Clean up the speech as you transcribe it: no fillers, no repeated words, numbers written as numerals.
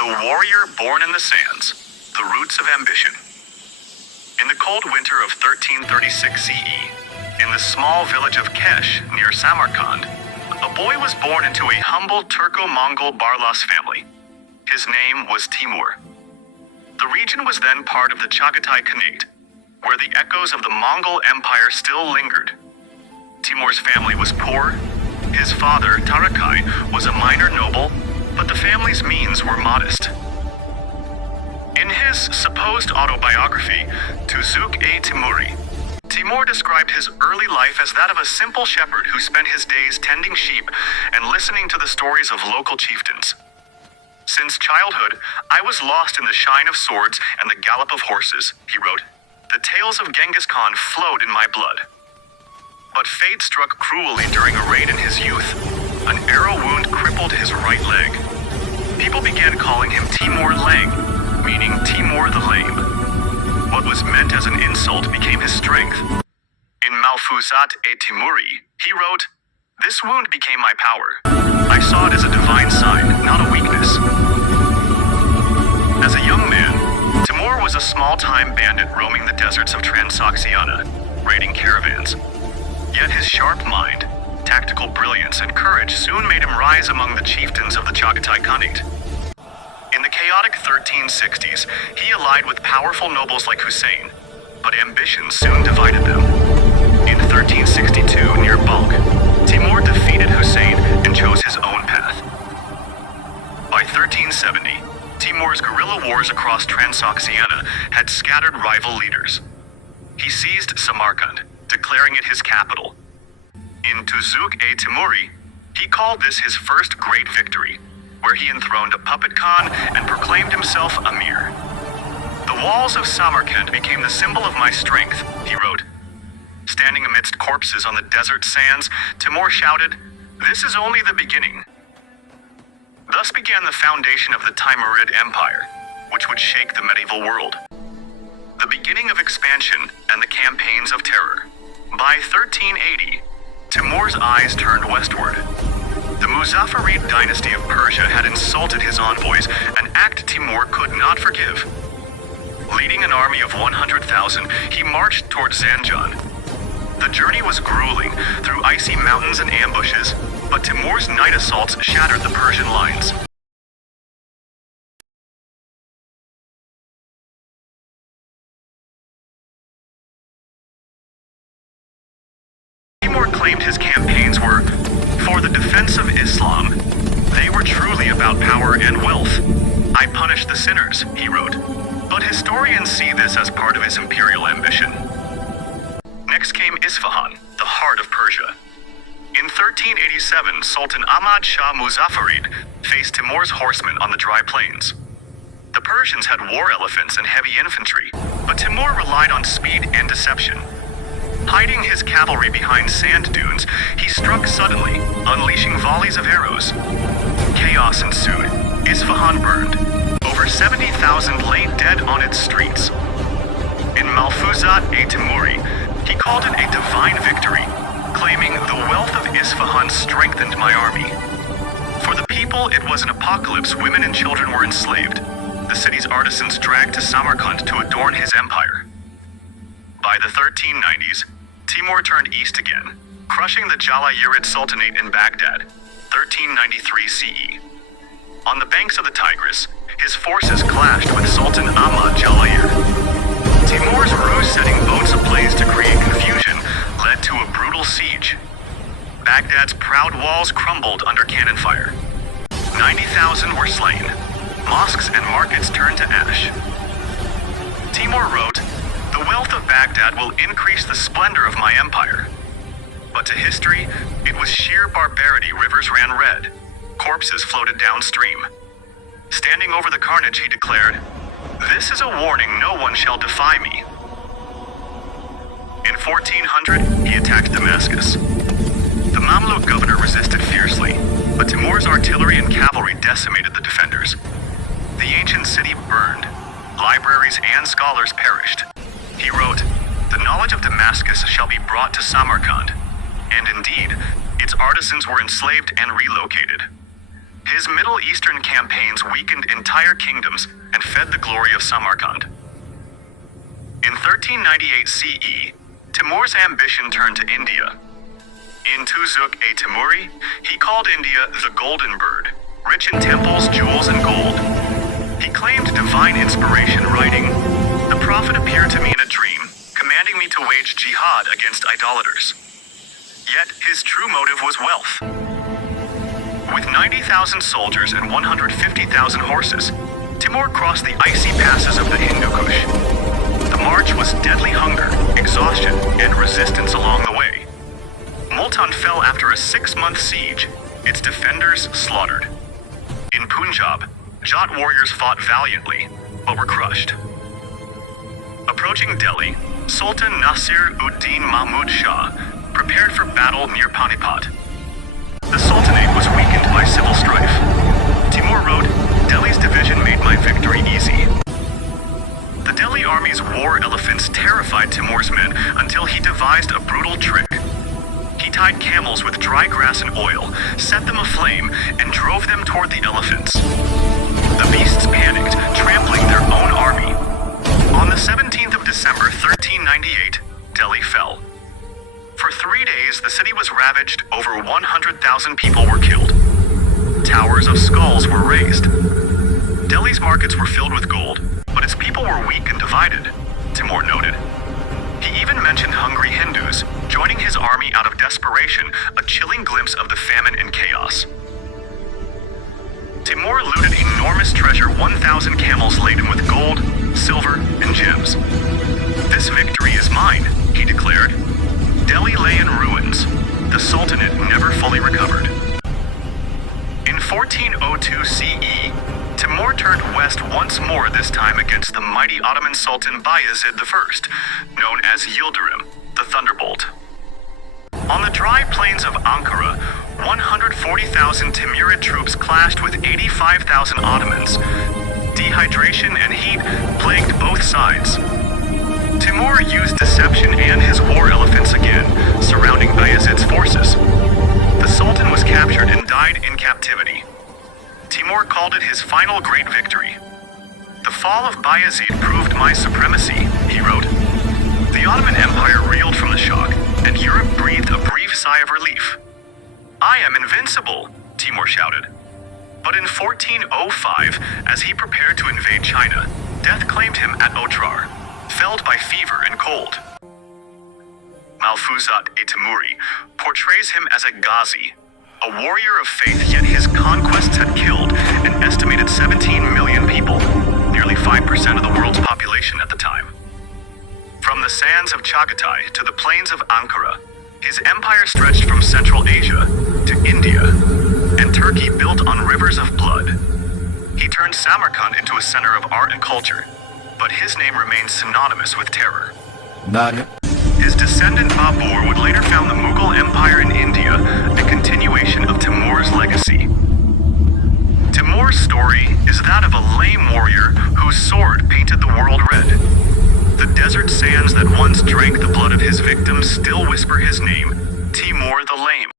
The warrior born in the sands, the roots of ambition. In the cold winter of 1336 CE, in the small village of Kesh near Samarkand, a boy was born into a humble Turco-Mongol Barlas family. His name was Timur. The region was then part of the Chagatai Khanate, where the echoes of the Mongol Empire still lingered. Timur's family was poor. His father, Tarakai, was a minor noble, but the family's means were modest. In his supposed autobiography, Tuzuk-e-Timuri, Timur described his early life as that of a simple shepherd who spent his days tending sheep and listening to the stories of local chieftains. Since childhood, I was lost in the shine of swords and the gallop of horses, he wrote. The tales of Genghis Khan flowed in my blood. But fate struck cruelly during a raid in his youth. An arrow wound crippled his right leg. People began calling him Timur Lang, meaning Timur the Lame. What was meant as an insult became his strength. In Malfuzat-e-Timuri, he wrote, "This wound became my power. I saw it as a divine sign, not a weakness." As a young man, Timur was a small-time bandit roaming the deserts of Transoxiana, raiding caravans. Yet his sharp mind, tactical brilliance, and courage soon made him rise among the chieftains of the Chagatai Khanate. In the chaotic 1360s, he allied with powerful nobles like Hussein, but ambition soon divided them. In 1362, near Balkh, Timur defeated Hussein and chose his own path. By 1370, Timur's guerrilla wars across Transoxiana had scattered rival leaders. He seized Samarkand, declaring it his capital. In Tuzuk-e-Timuri, he called this his first great victory, where he enthroned a puppet Khan and proclaimed himself Amir. "The walls of Samarkand became the symbol of my strength," he wrote. Standing amidst corpses on the desert sands, Timur shouted, "This is only the beginning." Thus began the foundation of the Timurid Empire, which would shake the medieval world. The beginning of expansion and the campaigns of terror. By 1380, Timur's eyes turned westward. The Muzaffarid dynasty of Persia had insulted his envoys, an act Timur could not forgive. Leading an army of 100,000, he marched toward Zanjan. The journey was grueling, through icy mountains and ambushes, but Timur's night assaults shattered the Persian lines. Timur claimed his campaigns were for the defense of Islam. They were truly about power and wealth. "I punished the sinners," he wrote. But historians see this as part of his imperial ambition. Next came Isfahan, the heart of Persia. In 1387, Sultan Ahmad Shah Muzaffarid faced Timur's horsemen on the dry plains. The Persians had war elephants and heavy infantry, but Timur relied on speed and deception. Hiding his cavalry behind sand dunes, he struck suddenly, unleashing volleys of arrows. Chaos ensued. Isfahan burned. Over 70,000 lay dead on its streets. In Malfuzat-e-Timuri, he called it a divine victory, claiming, "The wealth of Isfahan strengthened my army." For the people, it was an apocalypse. Women and children were enslaved. The city's artisans dragged to Samarkand to adorn his empire. By the 1390s, Timur turned east again, crushing the Jalayirid Sultanate in Baghdad, 1393 CE. On the banks of the Tigris, his forces clashed with Sultan Ahmad Jalayir. Timur's ruse setting boats ablaze to create confusion led to a brutal siege. Baghdad's proud walls crumbled under cannon fire. 90,000 were slain. Mosques and markets turned to ash. Timur wrote, "The wealth of Baghdad will increase the splendor of my empire." But to history, it was sheer barbarity. Rivers ran red. Corpses floated downstream. Standing over the carnage, he declared, "This is a warning, no one shall defy me." In 1400, he attacked Damascus. The Mamluk governor resisted fiercely, but Timur's artillery and cavalry decimated the defenders. The ancient city burned. Libraries and scholars perished. He wrote, "The knowledge of Damascus shall be brought to Samarkand." And indeed, its artisans were enslaved and relocated. His Middle Eastern campaigns weakened entire kingdoms and fed the glory of Samarkand. In 1398 CE, Timur's ambition turned to India. In Tuzuk-e-Timuri, he called India the Golden Bird, rich in temples, jewels, and gold. He claimed divine inspiration, writing, "The prophet appeared to me in a dream, commanding me to wage jihad against idolaters." Yet his true motive was wealth. With 90,000 soldiers and 150,000 horses, Timur crossed the icy passes of the Hindu Kush. The march was deadly hunger, exhaustion, and resistance along the way. Multan fell after a 6-month siege, its defenders slaughtered. In Punjab, Jat warriors fought valiantly, but were crushed. Approaching Delhi, Sultan Nasir-ud-Din Mahmud Shah prepared for battle near Panipat. The Sultanate was weakened by civil strife. Timur wrote, "Delhi's division made my victory easy." The Delhi army's war elephants terrified Timur's men until he devised a brutal trick. He tied camels with dry grass and oil, set them aflame, and drove them toward the elephants. The beasts panicked, trampling their own army. On the 17th of December 1398, Delhi fell. For 3 days, the city was ravaged, over 100,000 people were killed. Towers of skulls were raised. Delhi's markets were filled with gold, but its people were weak and divided, Timur noted. He even mentioned hungry Hindus, joining his army out of desperation, a chilling glimpse of the famine and chaos. Timur looted enormous treasure, 1,000 camels laden with gold, silver, and gems. "This victory is mine," he declared. Delhi lay in ruins. The Sultanate never fully recovered. In 1402 CE, Timur turned west once more, this time against the mighty Ottoman Sultan Bayezid I, known as Yildirim, the Thunderbolt. On the dry plains of Ankara, 140,000 Timurid troops clashed with 85,000 Ottomans. Dehydration and heat plagued both sides. Timur used deception and his war elephants again, surrounding Bayezid's forces. The Sultan was captured and died in captivity. Timur called it his final great victory. "The fall of Bayezid proved my supremacy," he wrote. The Ottoman Empire reeled from the shock, and Europe breathed a brief sigh of relief. "I am invincible," Timur shouted. But in 1405, as he prepared to invade China, death claimed him at Otrar, felled by fever and cold. Malfuzat-e-Timuri portrays him as a Ghazi, a warrior of faith, yet his conquests had killed an estimated 17 million people, nearly 5% of the world's population at the time. From the sands of Chagatai to the plains of Ankara, his empire stretched from Central Asia to India, and Turkey built on rivers of blood. He turned Samarkand into a center of art and culture, but his name remains synonymous with terror. His descendant Babur would later found the Mughal Empire in India, a continuation of Timur's legacy. Timur's story is that of a lame warrior whose sword painted the world red. The desert sands that once drank the blood of his victims still whisper his name, Timur the Lame.